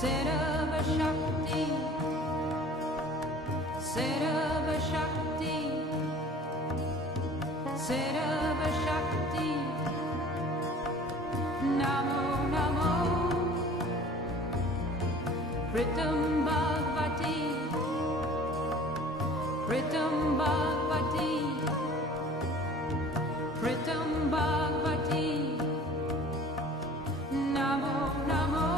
Sarva Shakti, Sarva Shakti, Sarva Shakti, Namo Namo, Pritam Bhagavati, Pritam Bhagavati, Pritam Bhagavati, Namo Namo,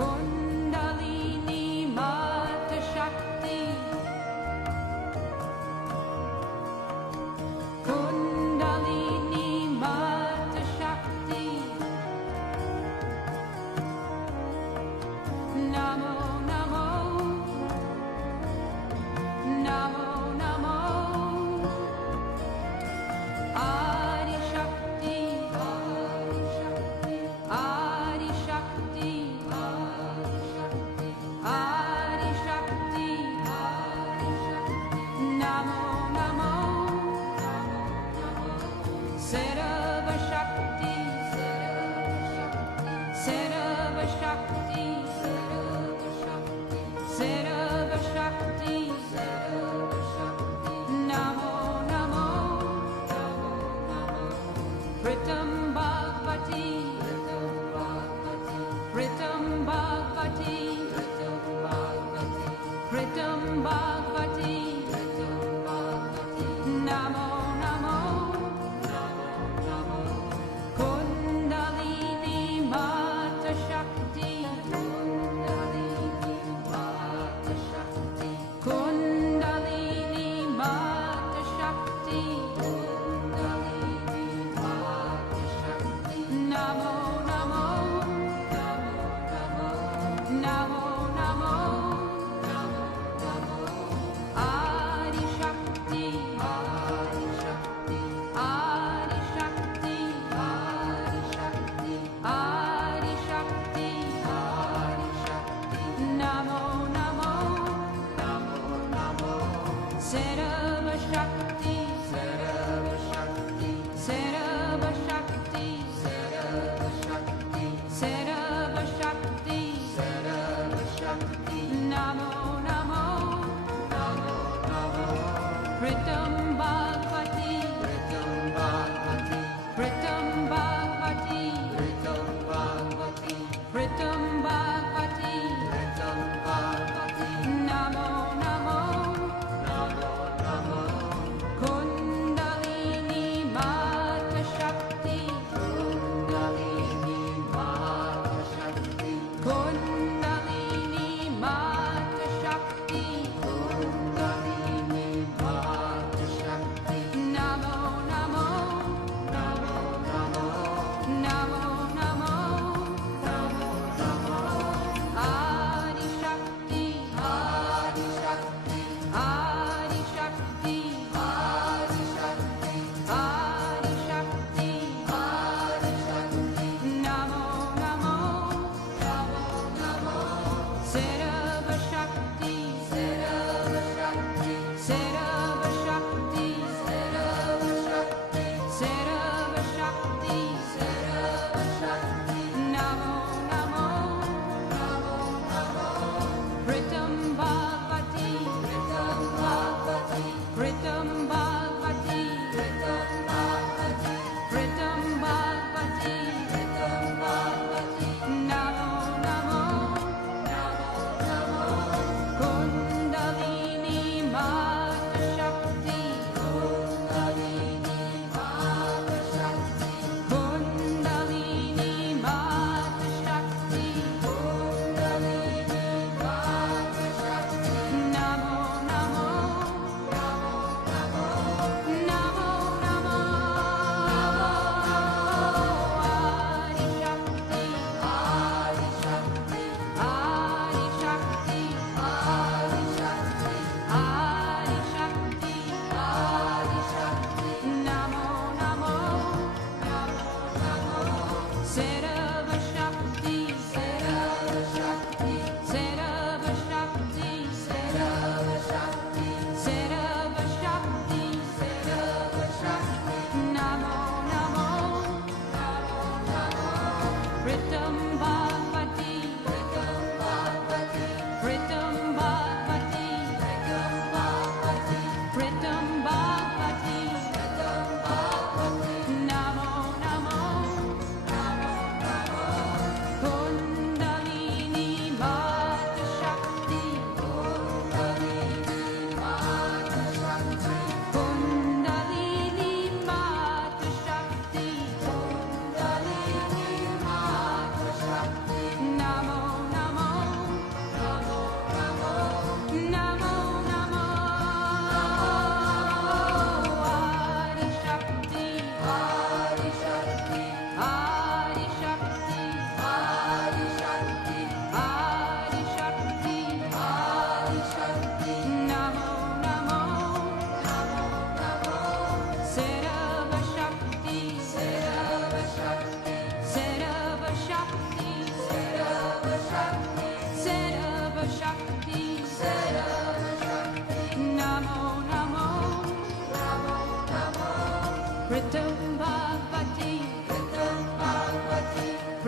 Kundalini Mata Shakti, Kundalini Mata Shakti, Namo Namo, Namo Namo, Adi Shakti, Adi Shakti, Adi Shakti, Namo Namo, Sarva Shakti, Sarva Shakti, Sarva Shakti, Namo Namo, Pritam Bhagavati, Pritam Bhagavati, Pritam Bhagavati, Namo Namo, Kundalini Mata Shakti, Kundalini Mata Shakti, Namo Namo, Namo Namo, Adi Shakti, Adi Shakti, Adi Shakti, Adi Shakti, Namo Namo, Sarva Shakti, Sarva Shakti, Sarva Shakti, Sarva Shakti, Namo Namo, Pritam Bhagavati, Pritam Bhagavati, Pritam Bhagavati, Namo Namo, Kundalini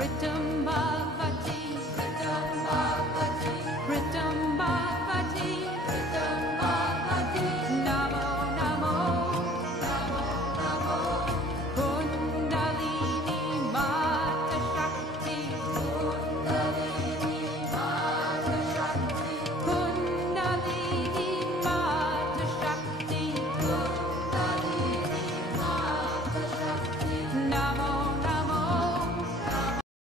Pritam Bhagavati.